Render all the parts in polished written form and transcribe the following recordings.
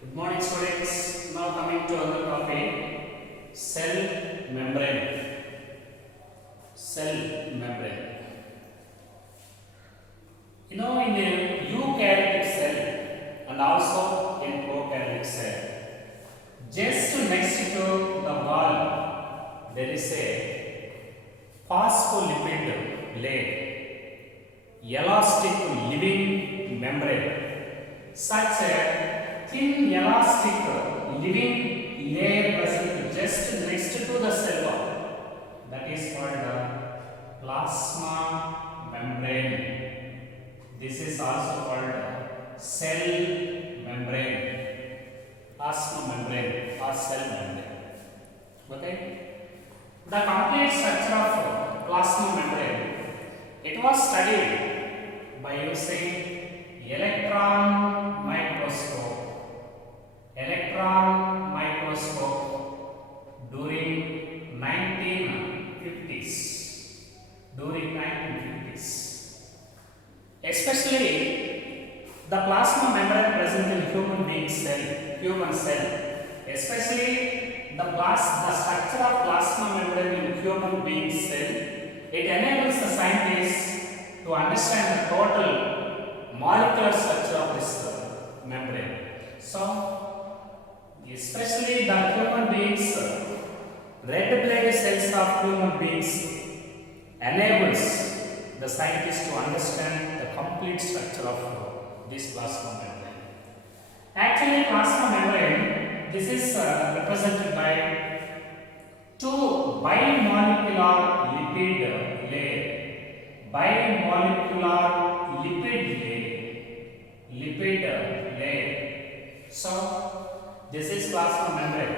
Good morning students. Now coming to another topic, cell membrane. Cell membrane. In a eukaryotic cell and also in prokaryotic cell, just next to the wall there is a phospholipid layer, elastic living membrane. Such a thin elastic living layer present just next to the cell wall, that is called plasma membrane. This is also called cell membrane, plasma membrane or cell membrane. Okay, the complete structure of plasma membrane, it was studied by using electron microscope during 1950s. Especially the plasma membrane present in human cell, especially the structure of plasma membrane in human being cell, it enables the scientists to understand the total molecular structure of this membrane. So, especially the human beings, red blood cells of human beings enables the scientists to understand the complete structure of this plasma membrane. Actually, plasma membrane, this is represented by two bimolecular lipid layer. So, this is plasma membrane.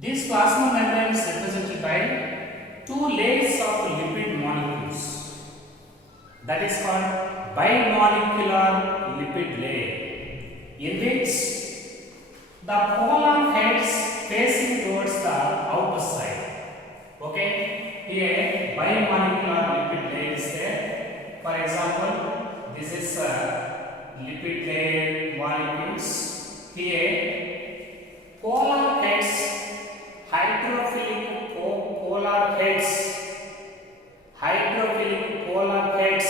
This plasma membrane is represented by two layers of lipid molecules. That is called bimolecular lipid layer, in which the polar heads facing towards the outer side. Okay, here bimolecular lipid layer is there. For example, this is lipid layer molecules. Here, polar heads, hydrophilic polar heads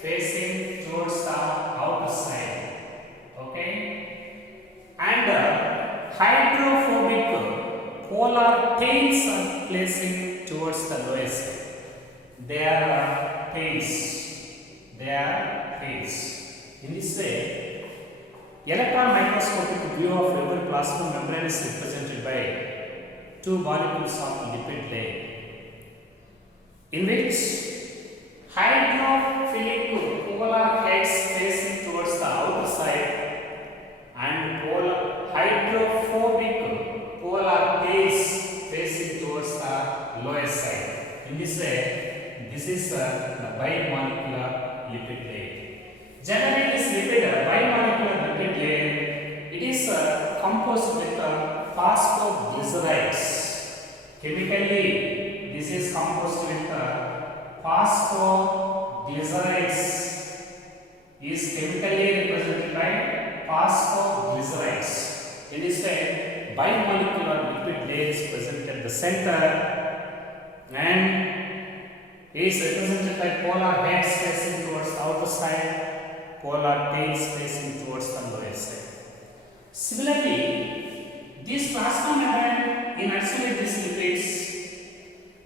facing towards the outer side. Okay, and hydrophobic polar tails are placing towards the lower side. They are tails. In this way, electron microscopic view of every plasma membrane is represented by two molecules of lipid layer, in which hydrophilic polar heads facing towards the outer side and hydrophobic polar tails facing towards the lower side. In this way, this is the bimolecular lipid layer. Generally, this bimolecular lipid layer, it is composed with phosphoglycerides. Chemically, this is composed with phosphoglycerides. Is chemically represented by phosphoglycerides. In this way, bimolecular lipid layer is present at the center and is represented by polar heads facing towards the outer side, polar tails facing towards the lower side. Similarly, this plasma membrane in isolate these lipids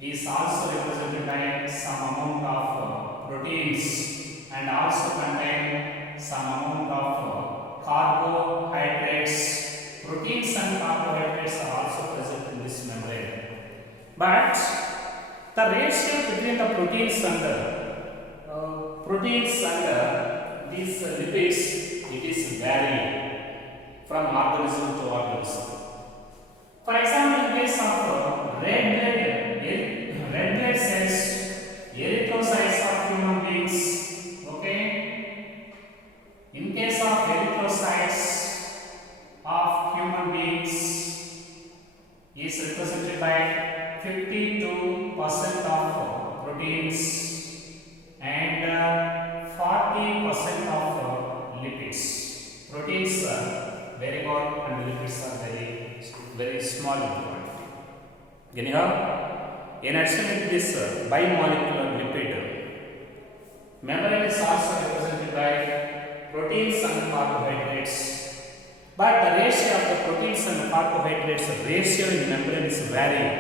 is also represented by some amount of proteins and also contain some amount of carbohydrates. Proteins and carbohydrates are also present in this membrane. But the ratio between the proteins and these lipids, it is varying from organism to organism. For example, in case of red blood cells, erythrocytes of human beings, okay, in case of erythrocytes of human beings, is represented by 52% of proteins and 40% of lipids. Proteins lipids are very small in quantity. Anyhow, in addition to this bimolecular lipid, membrane is also represented by proteins and carbohydrates. But the ratio of the proteins and carbohydrates ratio in membrane is varying.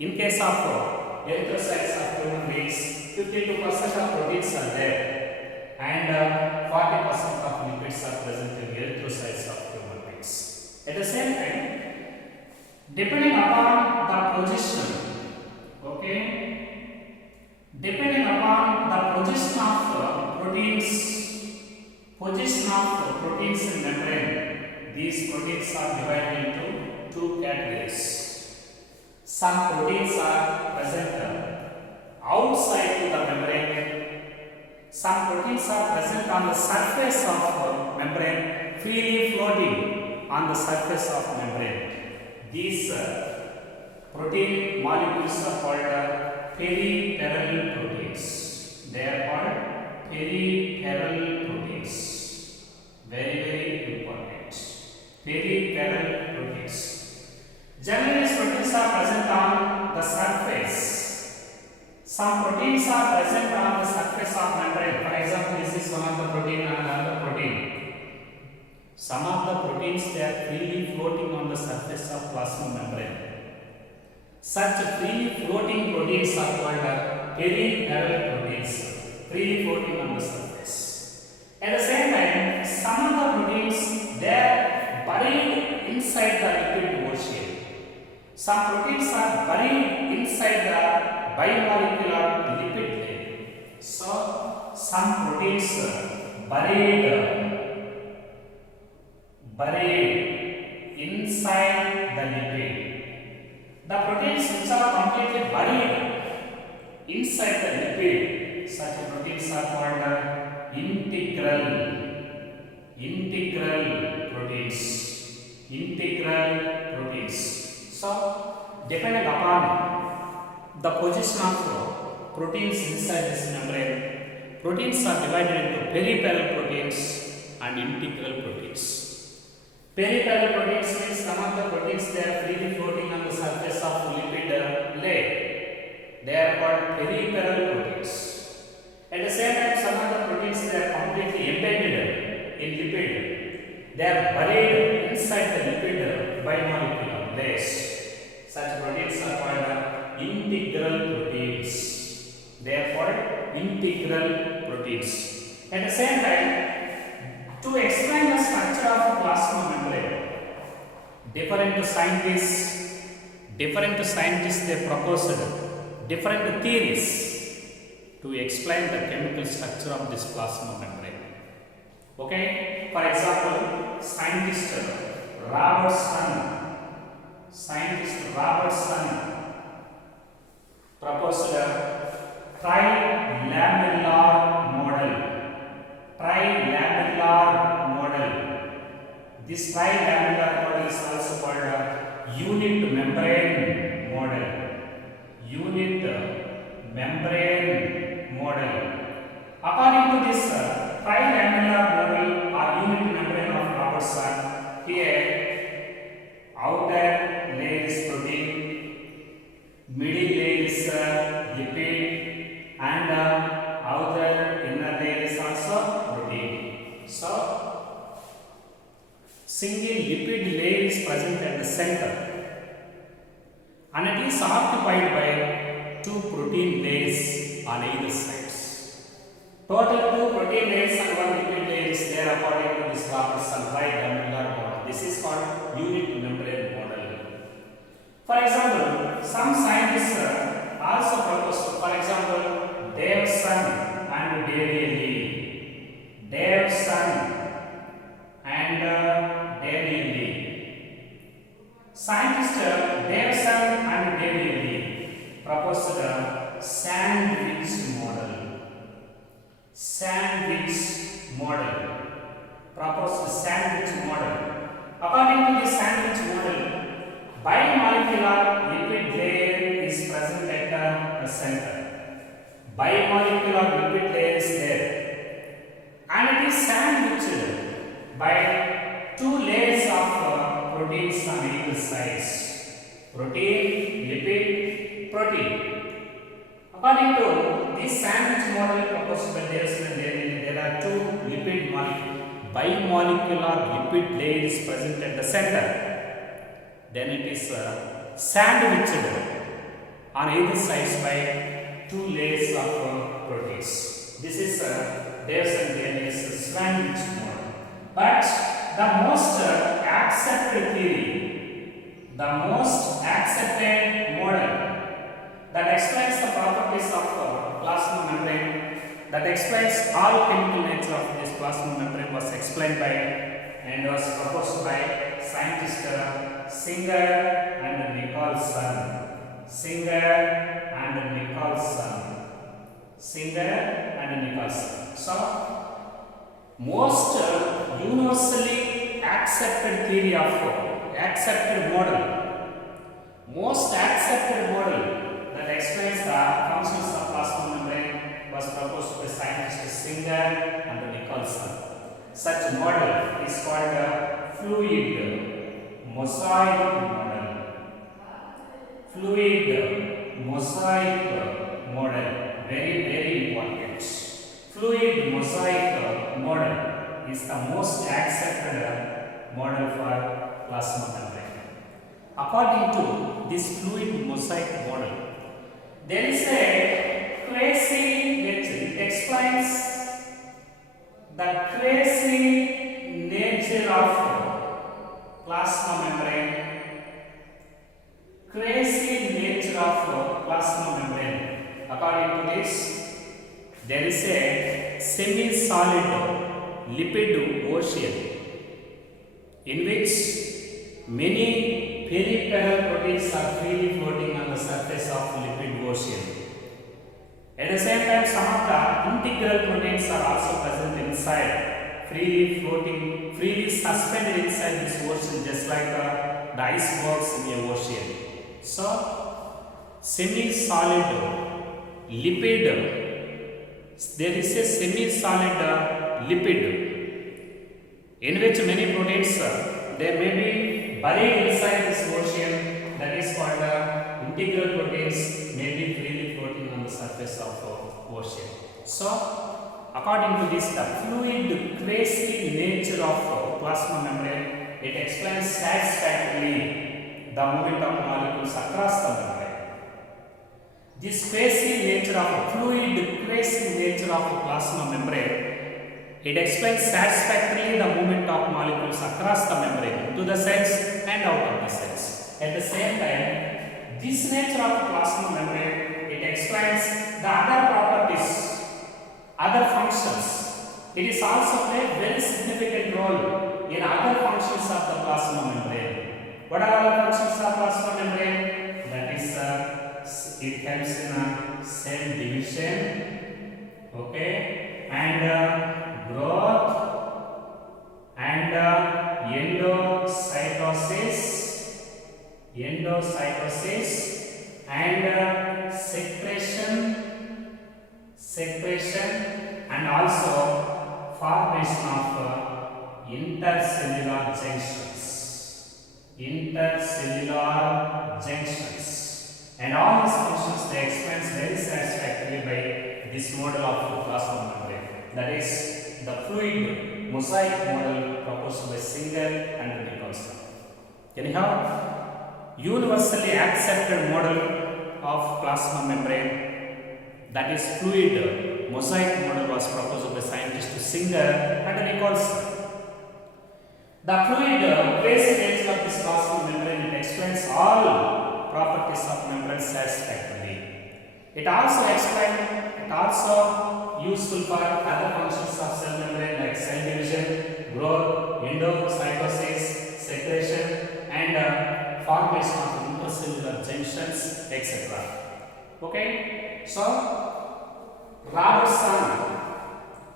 In case of erythrocytes of human beings, 52% of proteins are there and 40% of lipids are present in erythrocytes of human beings. At the same time, depending upon the position, depending upon the position of proteins in membrane, these proteins are divided into two categories. Some proteins are present outside the membrane. Some proteins are present on the surface of membrane, freely floating on the surface of membrane. These protein molecules are called peripheral proteins. They are called peripheral proteins. Very important. Peripheral proteins. Generally, these proteins are present on the surface. Some proteins are present on the surface of membrane. For example, this is one of the protein and another protein. Some of the proteins, they are freely floating on the surface of plasma membrane. Such freely floating proteins are called peripheral proteins, freely floating on the surface. At the same time, some of the proteins, they are buried inside the lipid ocean. Some proteins are buried inside the bimolecular lipid layer. So, some proteins buried inside the lipid. The proteins which are completely buried inside the lipid, such proteins are called integral proteins. So, depending upon the position of proteins inside this membrane, proteins are divided into peripheral proteins and integral proteins. Peripheral proteins means some of the proteins, they are freely floating on the surface of lipid layer. They are called peripheral proteins. At the same time, some of the proteins, they are completely embedded in lipid. They are buried inside the lipid bimolecular layers. Such proteins are called integral proteins. They are called integral proteins. At the same time, to explain the structure of a plasma membrane, different scientists they proposed different theories to explain the chemical structure of this plasma membrane. Okay, for example, scientist Robertson proposed a trilamellar model. This trilamellar model is also called a unit membrane model. According to this trilamellar model or unit membrane of Robertson, here outer layer is protein, middle layer is lipid, and outer inner layer is also protein. So, single lipid layer is present at the center, and it is occupied by two protein layers on either sides. Total 2 protein layers and 1 lipid layer is there according to this Robertson trilamellar model. This is called unit membrane model. For example, some scientists also proposed, for example, Davison and Daniel Lee. Scientists Davison and Daniel Lee proposed the sandwich model. According to this sandwich model, bimolecular lipid layer is present at the center. Bimolecular lipid layer is there, and it is sandwiched by two layers of protein, lipid, protein. According to this sandwich model proposed by Davidson and Daniel, there are two lipid bimolecular lipid layers present at the center. Then it is sandwiched on either sides by two layers of proteins. This is Davidson and Daniel's sandwich model. But the most accepted theory, the most accepted model that explains the properties of plasma membrane, that explains all chemical nature of this plasma membrane, was explained by and was proposed by scientists Singer and Nicholson. Singer and Nicholson. Singer and Nicholson. So, most universally accepted theory of accepted model, most accepted model that explains the functions of plasma membrane was proposed by scientists Singer and Nicholson. Such model is called a fluid mosaic model. Fluid mosaic model, very important. Fluid mosaic model is the most accepted model for plasma membrane. According to this fluid mosaic model, there is a crazy nature. It explains the crazy nature of plasma membrane. Crazy nature of plasma membrane. According to this, there is a semi-solid lipid ocean in which many peripheral proteins are freely floating on the surface of lipid ocean. At the same time, some of the integral proteins are also present inside, freely floating, freely suspended inside this ocean, just like the icebergs in the ocean. So, semi-solid lipid, there is a semi-solid lipid in which many proteins they may be buried inside this ocean, that is called integral proteins, may be freely floating on the surface of ocean. So, according to this, the fluid crazy nature of plasma membrane, it explains satisfactorily the movement of molecules across the membrane. This crazy nature of fluid crazy nature of plasma membrane, it explains satisfactorily the movement of molecules across the membrane to the cells and out of the cells. At the same time, this nature of plasma membrane, it explains the other properties, other functions. It is also play very significant role in other functions of the plasma membrane. What are other functions of plasma membrane? That is, it helps in cell division, okay, and growth, and endocytosis, and secretion, and also formation of intercellular junctions. And all these functions they explain very satisfactorily by this model of plasma membrane. That is the fluid mosaic model proposed by Singer and Nicholson. Anyhow, universally accepted model of plasma membrane, that is fluid mosaic model, was proposed by scientists Singer and Nicholson. The fluid crazy nature of this plasma membrane, it explains all properties of membrane satisfactorily. It also useful for other functions of cell membrane like cell division, growth, endocytosis, secretion, and formation of intercellular junctions, etc. Okay, so Robertson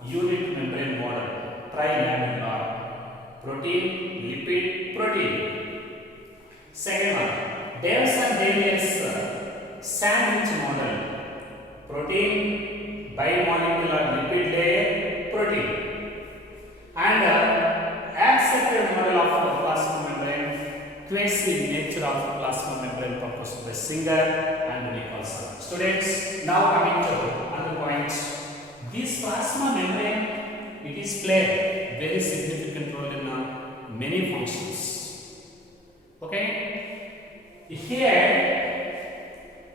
unit membrane model, trilamellar, protein, lipid, protein. Second one, Davidson-Daniels sandwich model, protein, bimolecular lipid layer, protein, and accepted model of plasma membrane, quasi nature of plasma membrane proposed by Singer and Nicholson. Students, now coming to another point. This plasma membrane, it is played very significant role in many functions. Okay, here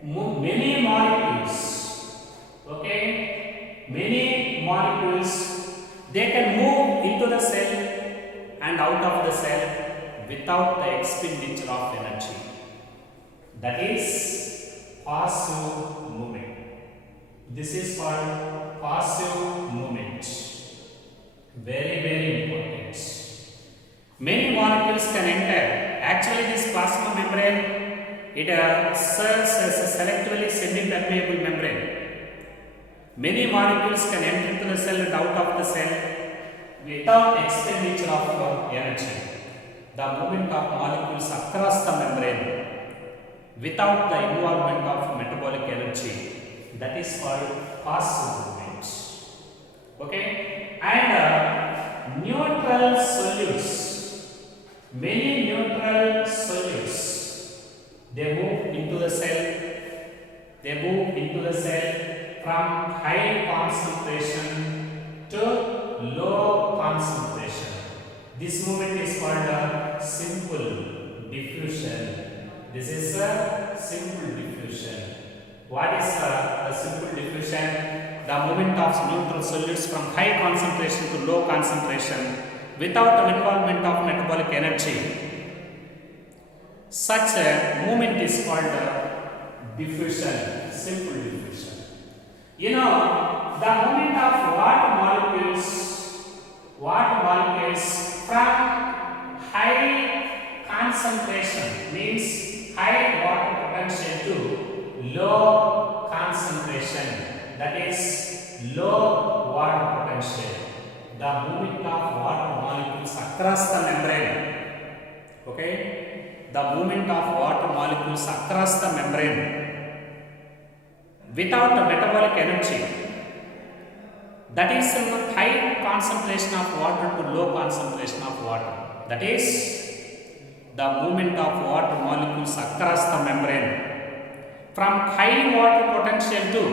many molecules. Okay, many molecules, they can move into the cell and out of the cell without the expenditure of energy. That is passive movement. This is called passive movement. Very, very important. Many molecules can enter. Actually, this plasma membrane, it serves as a selectively semi-permeable membrane. Many molecules can enter into the cell and out of the cell without expenditure of energy. The movement of molecules across the membrane without the involvement of metabolic energy, that is called passive movement. Okay, and neutral solutes, many neutral solutes, they move into the cell, from high concentration to low concentration. This movement is called simple diffusion. This is a simple diffusion. What is a simple diffusion? The movement of neutral solutes from high concentration to low concentration without the involvement of metabolic energy. Such a movement is called diffusion, simple diffusion. You know, the movement of water molecules from high concentration, means high water potential to low concentration, that is low water potential. The movement of water molecules across the membrane. Okay, the movement of water molecules across the membrane without the metabolic energy, that is in high concentration of water to low concentration of water. That is the movement of water molecules across the membrane from high water potential to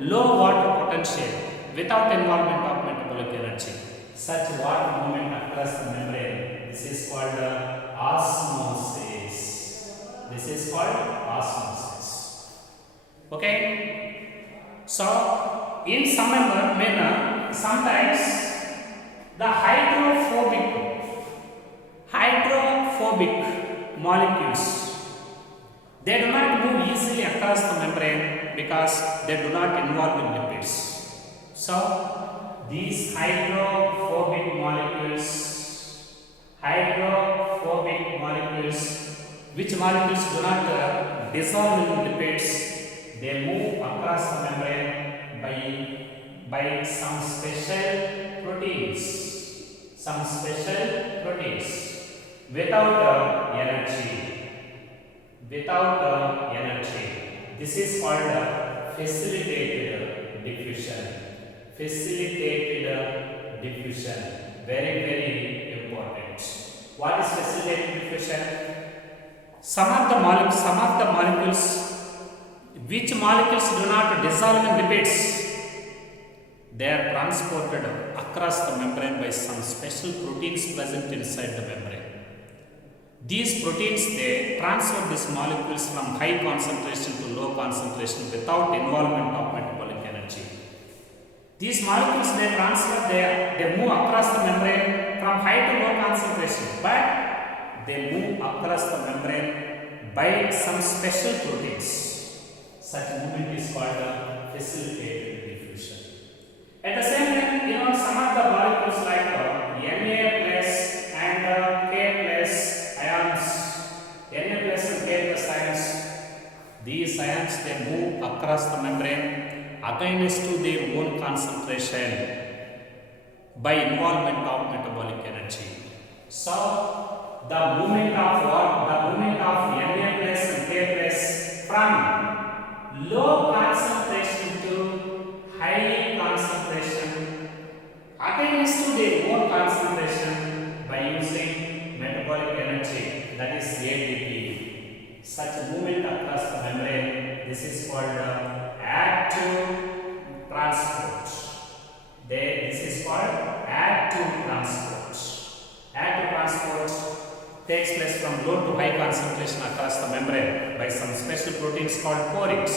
low water potential without involvement of metabolic energy. Such water movement across the membrane, this is called osmosis. This is called osmosis. Okay, so in some manner, sometimes the hydrophobic molecules, they do not move easily across the membrane because they do not involve in lipids. So these hydrophobic molecules, which molecules do not dissolve in lipids, they move across the membrane by some special proteins. Without energy. This is called facilitated diffusion. Very, very important. What is facilitated diffusion? Some of the molecules, which molecules do not dissolve in lipids, they are transported across the membrane by some special proteins present inside the membrane. These proteins, they transfer these molecules from high concentration to low concentration without involvement of metabolic energy. These molecules, they move across the membrane from high to low concentration, but they move across the membrane by some special proteins. Such movement is called facilitated diffusion. At the same time, some of the molecules like Na plus and K plus ions, Na plus and K plus ions, these ions, they move across the membrane against to their own concentration by involvement of metabolic energy. So the movement of Na plus and K plus from low concentration to high concentration against to their own concentration by using metabolic energy, that is such movement across the membrane. This is called active transport. This is called active transport. Active transport takes place from low to high concentration across the membrane by some special proteins called porins.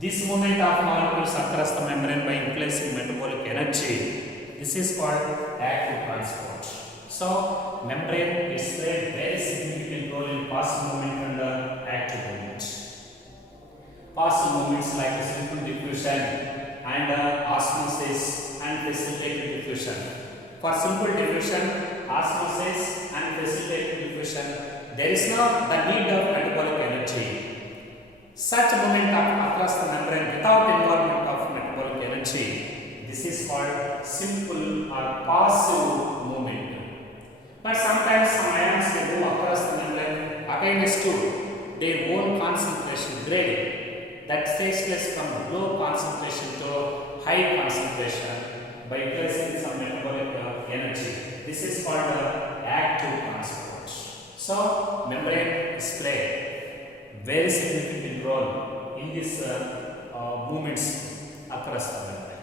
This movement of molecules across the membrane by influencing metabolic energy, this is called active transport. So, membrane is played very significant role in passive movement and active movement. Passive movements like simple diffusion and osmosis and facilitated diffusion. For simple diffusion, osmosis and facilitated diffusion, there is no the need of metabolic energy. Such movement across the membrane without involvement of metabolic energy, this is called simple or passive movement. But sometimes some ions they move across the membrane against to their own concentration gradient that takes place from low concentration to high concentration by placing some metabolic energy. This is called active transport. So, membrane is play very significant role in these movements across the membrane.